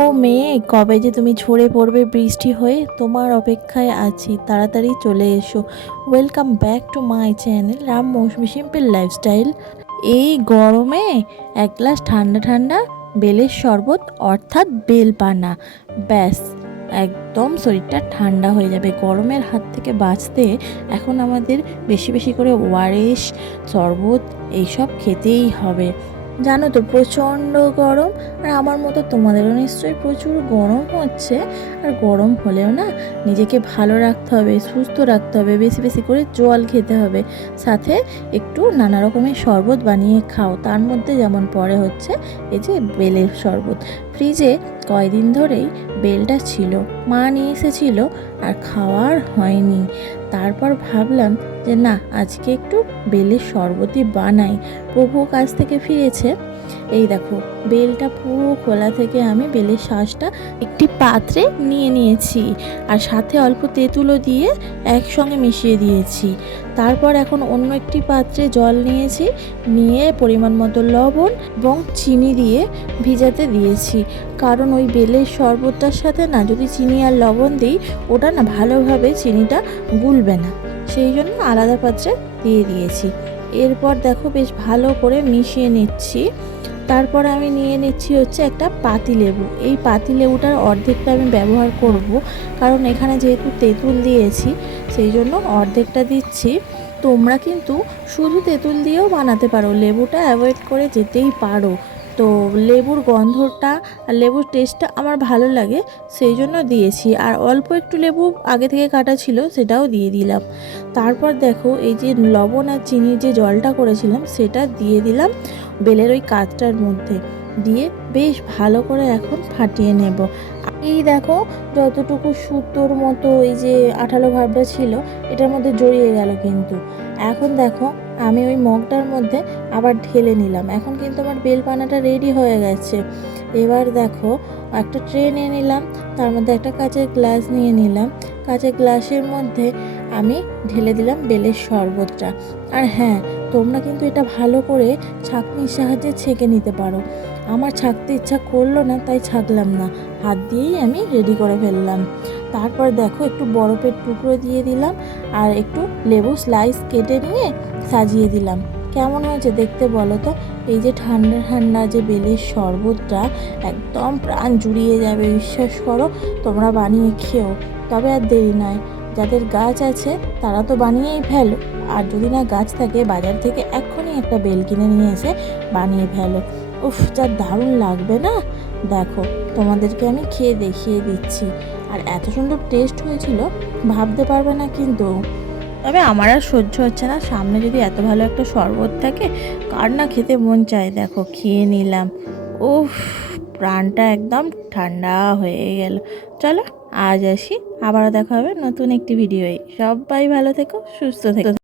ও মেয়ে, কবে যে তুমি ঝরে পড়বে বৃষ্টি হয়ে, তোমার অপেক্ষায় আছি, তাড়াতাড়ি চলে এসো। Welcome back to my channel Ram Mousumi simple lifestyle এই গরমে এক গ্লাস ঠান্ডা ঠান্ডা বেলের শরবত অর্থাৎ বেলপানা, ব্যাস, একদম শরীরটা ঠান্ডা হয়ে যাবে। গরমের হাত থেকে বাঁচতে এখন আমাদের বেশি বেশি করে ওয়ারেস শরবত, এইসব খেতেই হবে। জানো তো, প্রচণ্ড গরম, আর আমার মতো তোমাদেরও নিশ্চয়ই প্রচুর গরম হচ্ছে। আর গরম হলেও না, নিজেকে ভালো রাখতে হবে, সুস্থ রাখতে হবে, বেশি বেশি করে জল খেতে হবে। সাথে একটু নানা রকমের শরবত বানিয়ে খাও, তার মধ্যে যেমন পরে হচ্ছে, এই যে বেলের শরবত। ফ্রিজে কয়দিন ধরেই বেলটা ছিল। মা নিয়ে এসেছিল আর খাওয়ার হয়নি। তারপর ভাবলাম যে, না, আজকে একটু বেলের শরবতই বানাই। প্রভু কাছ থেকে ফিরেছে। এই দেখো, বেলটা পুরো খোলা থেকে আমি বেলের শ্বাসটা একটি পাত্রে নিয়ে নিয়েছি আর সাথে অল্প তেঁতুলো দিয়ে একসঙ্গে মিশিয়ে দিয়েছি। তারপর এখন অন্য একটি পাত্রে জল নিয়েছি, নিয়ে পরিমাণ মতো লবণ এবং চিনি দিয়ে ভিজাতে দিয়েছি। কারণ ওই বেলের শরবতটার সাথে না যদি চিনি আর লবণ দিই, ওটা না ভালোভাবে চিনিটা গুলবে না। সেই জন্য আলাদা পাত্রে দিয়ে দিয়েছি। এরপর দেখো বেশ ভালো করে মিশিয়ে নিচ্ছি। তারপর আমি নিয়ে নিচ্ছি হচ্ছে একটা পাতিলেবু এই পাতিলেবুটার অর্ধেকটা আমি ব্যবহার করব, কারণ এখানে যেহেতু তেঁতুল দিয়েছি, সেই জন্য অর্ধেকটা দিচ্ছি। তোমরা কিন্তু শুধু তেঁতুল দিয়েও বানাতে পারো, লেবুটা অ্যাভয়েড করে যেতেই পারো। তো লেবুর গন্ধটা আর লেবুর টেস্টটা আমার ভালো লাগে, সেই জন্য দিয়েছি। আর অল্প একটু লেবু আগে থেকে কাটা ছিল, সেটাও দিয়ে দিলাম। তারপর দেখো, এই যে লবণ আর চিনির যে জলটা করেছিলাম, সেটা দিয়ে দিলাম। বেলের ওই কাজটার মধ্যে দিয়ে বেশ ভালো করে এখন ফাটিয়ে নেব। এই দেখো, যতটুকু সুতোর মতো এই যে আঠালো ভাবটা ছিল, এটার মধ্যে জড়িয়ে গেল কিন্তু। এখন দেখো, আমি ওই মগটার মধ্যে আবার ঢেলে নিলাম। এখন কিন্তু আমার বেলপানাটা রেডি হয়ে গেছে। এবার দেখো, একটা ট্রে নিয়ে নিলাম, তার মধ্যে একটা কাঁচের গ্লাস নিয়ে নিলাম। কাঁচের গ্লাসের মধ্যে আমি ঢেলে দিলাম বেলের শরবতটা। আর হ্যাঁ তোমরা কিন্তু এটা ভালো করে ছাঁকনির সাহায্যে ছেঁকে নিতে পারো। আমার ছাঁকতে ইচ্ছা করল না, তাই ছাঁকলাম না। হাত দিয়েই আমি রেডি করে ফেললাম। তারপর দেখো, একটু বরফের টুকরো দিয়ে দিলাম আর একটু লেবু স্লাইস কেটে নিয়ে সাজিয়ে দিলাম। কেমন হয়েছে দেখতে বলো তো? এই যে ঠান্ডা ঠান্ডা যে বেলের শরবতটা, একদম প্রাণ জুড়িয়ে যাবে, বিশ্বাস করো, তোমরা বানিয়ে খেও। তবে আর দেরি নয়। যাদের গাছ আছে, তারা তো বানিয়েই ফেলো। আর যদি না গাছ থাকে, বাজার থেকে এক্ষুনি একটা বেল কিনে নিয়ে এসে বানিয়ে ফেলো। উফ, যা দারুণ লাগবে না? দেখো, তোমাদেরকে আমি খেয়ে দেখিয়ে দিচ্ছি। আর এত সুন্দর টেস্ট হয়েছিল, ভাবতে পারবে না কিন্তু। তবে আমার আর সহ্য হচ্ছে না। সামনে যদি এত ভালো একটা শরবত থাকে, কার না খেতে মন চায়? দেখো, খেয়ে নিলাম। উফ প্রাণটা একদম ঠান্ডা হয়ে গেল। চলো, আজ আসি। আবারও দেখা হবে নতুন একটি ভিডিওয়ে সবাই ভালো থেকো, সুস্থ থেকো।